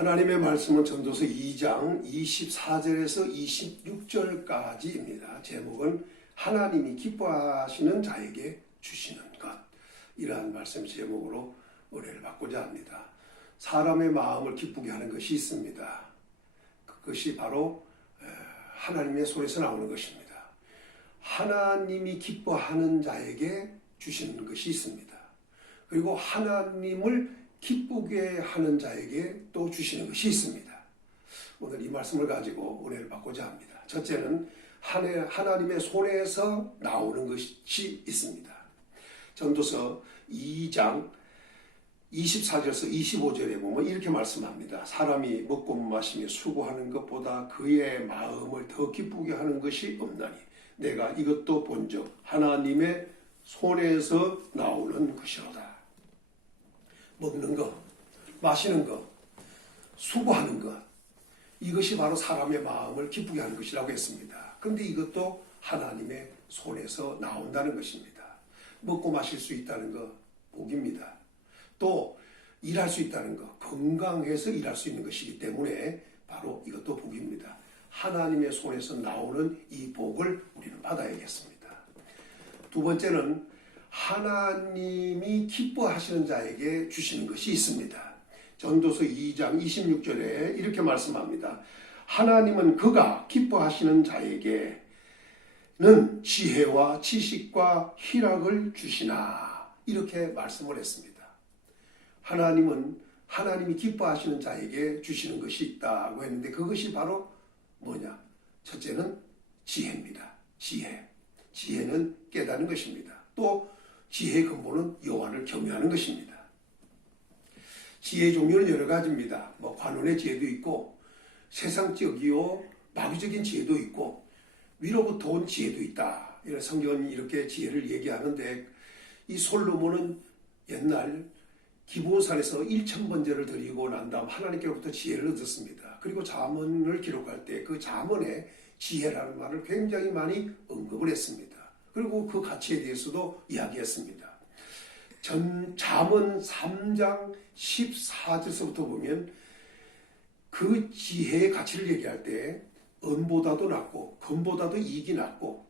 하나님의 말씀은 전도서 2장 24절에서 26절까지입니다. 제목은 하나님이 기뻐하시는 자에게 주시는 것. 이러한 말씀 제목으로 은혜를 받고자 합니다. 사람의 마음을 기쁘게 하는 것이 있습니다. 그것이 바로 하나님의 손에서 나오는 것입니다. 하나님이 기뻐하는 자에게 주시는 것이 있습니다. 그리고 하나님을 기쁘게 하는 자에게 또 주시는 것이 있습니다. 오늘 이 말씀을 가지고 은혜를 받고자 합니다. 첫째는 하나님의 손에서 나오는 것이 있습니다. 전도서 2장 24절에서 25절에 보면 이렇게 말씀합니다. 사람이 먹고 마시며 수고하는 것보다 그의 마음을 더 기쁘게 하는 것이 없나니 내가 이것도 본즉 하나님의 손에서 나오는 것이로다. 먹는 것, 마시는 것, 수고하는 것, 이것이 바로 사람의 마음을 기쁘게 하는 것이라고 했습니다. 그런데 이것도 하나님의 손에서 나온다는 것입니다. 먹고 마실 수 있다는 것 복입니다. 또 일할 수 있다는 것, 건강해서 일할 수 있는 것이기 때문에 바로 이것도 복입니다. 하나님의 손에서 나오는 이 복을 우리는 받아야겠습니다. 두 번째는 하나님이 기뻐하시는 자에게 주시는 것이 있습니다. 전도서 2장 26절에 이렇게 말씀합니다. 하나님은 그가 기뻐하시는 자에게는 지혜와 지식과 희락을 주시나 이렇게 말씀을 했습니다. 하나님이 기뻐하시는 자에게 주시는 것이 있다고 했는데 그것이 바로 뭐냐? 첫째는 지혜입니다. 지혜는 깨닫는 것입니다. 또 지혜의 근본은 여호와를 경외하는 것입니다. 지혜의 종류는 여러 가지입니다. 관원의 지혜도 있고 세상적이요 마귀적인 지혜도 있고 위로부터 온 지혜도 있다. 이런 성경은 이렇게 지혜를 얘기하는데 이 솔로몬은 옛날 기브온산에서 1000번제를 드리고 난 다음 하나님께로부터 지혜를 얻었습니다. 그리고 잠언을 기록할 때 그 잠언에 지혜라는 말을 굉장히 많이 언급을 했습니다. 그리고 그 가치에 대해서도 이야기했습니다. 잠언 3장 14절서부터 보면 그 지혜의 가치를 얘기할 때 은보다도 낫고 금보다도 이익이 낫고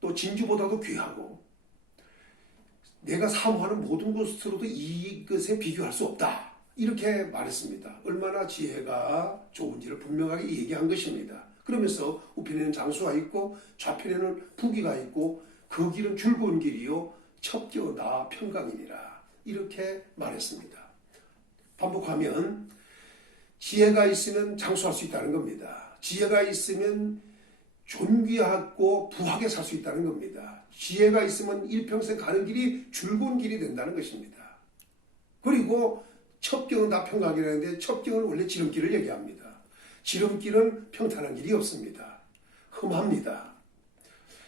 또 진주보다도 귀하고 내가 사모하는 모든 것으로도 이것에 비교할 수 없다. 이렇게 말했습니다. 얼마나 지혜가 좋은지를 분명하게 얘기한 것입니다. 그러면서 우편에는 장수가 있고 좌편에는 부귀가 있고 그 길은 즐거운 길이요 첩경다 평강이니라 이렇게 말했습니다. 반복하면 지혜가 있으면 장수할 수 있다는 겁니다. 지혜가 있으면 존귀하고 부하게 살 수 있다는 겁니다. 지혜가 있으면 일평생 가는 길이 즐거운 길이 된다는 것입니다. 그리고 첩경은 다 평강이라는데 첩경은 원래 지름길을 얘기합니다. 지름길은 평탄한 길이 없습니다. 험합니다.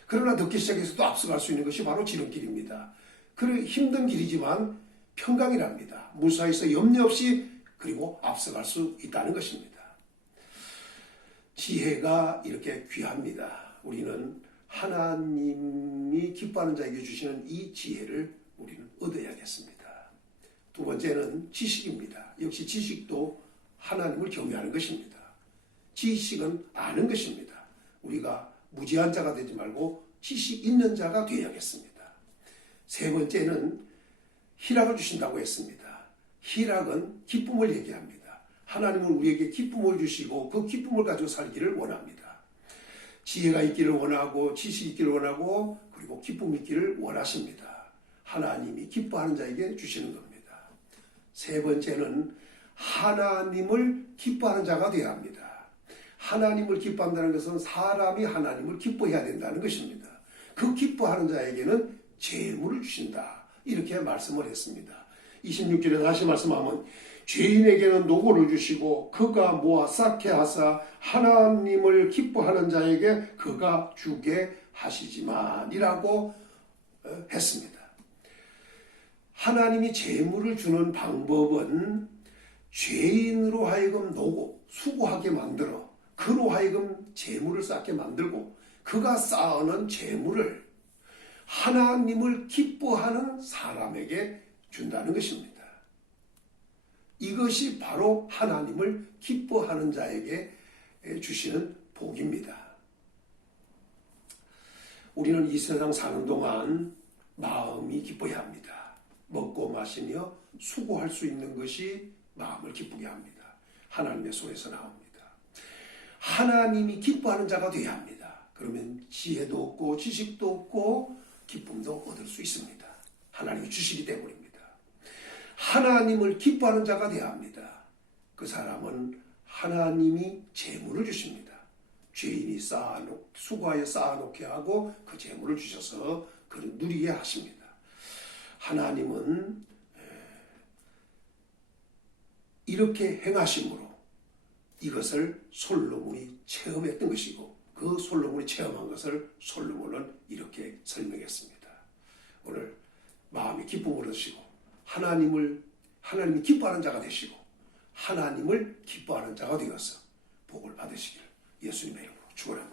그러나 늦게 시작해서 또 앞서갈 수 있는 것이 바로 지름길입니다. 그리고 힘든 길이지만 평강이랍니다. 무사해서 염려 없이 그리고 앞서갈 수 있다는 것입니다. 지혜가 이렇게 귀합니다. 우리는 하나님이 기뻐하는 자에게 주시는 이 지혜를 우리는 얻어야겠습니다. 두 번째는 지식입니다. 역시 지식도 하나님을 경외하는 것입니다. 지식은 아는 것입니다. 우리가 무지한 자가 되지 말고 지식 있는 자가 되어야겠습니다. 세 번째는 희락을 주신다고 했습니다. 희락은 기쁨을 얘기합니다. 하나님은 우리에게 기쁨을 주시고 그 기쁨을 가지고 살기를 원합니다. 지혜가 있기를 원하고 지식이 있기를 원하고 그리고 기쁨이 있기를 원하십니다. 하나님이 기뻐하는 자에게 주시는 겁니다. 세 번째는 하나님을 기뻐하는 자가 되어야 합니다. 하나님을 기뻐한다는 것은 사람이 하나님을 기뻐해야 된다는 것입니다. 그 기뻐하는 자에게는 재물을 주신다. 이렇게 말씀을 했습니다. 26절에 다시 말씀하면 죄인에게는 노고를 주시고 그가 모아 쌓게 하사 하나님을 기뻐하는 자에게 그가 주게 하시지만 이라고 했습니다. 하나님이 재물을 주는 방법은 죄인으로 하여금 노고 수고하게 만들어 그로 하여금 재물을 쌓게 만들고 그가 쌓아놓은 재물을 하나님을 기뻐하는 사람에게 준다는 것입니다. 이것이 바로 하나님을 기뻐하는 자에게 주시는 복입니다. 우리는 이 세상 사는 동안 마음이 기뻐야 합니다. 먹고 마시며 수고할 수 있는 것이 마음을 기쁘게 합니다. 하나님의 손에서 나옵니다. 하나님이 기뻐하는 자가 되어야 합니다. 그러면 지혜도 없고 지식도 없고 기쁨도 얻을 수 있습니다. 하나님이 주시기 때문입니다. 하나님을 기뻐하는 자가 되어야 합니다. 그 사람은 하나님이 재물을 주십니다. 죄인이 수고하여 쌓아놓게 하고 그 재물을 주셔서 그를 누리게 하십니다. 하나님은 이렇게 행하심으로 이것을 솔로몬이 체험했던 것이고 그 솔로몬이 체험한 것을 솔로몬은 이렇게 설명했습니다. 오늘 마음이 기쁨을 얻으시고 하나님이 기뻐하는 자가 되시고 하나님을 기뻐하는 자가 되어서 복을 받으시기를 예수님의 이름으로 축원합니다.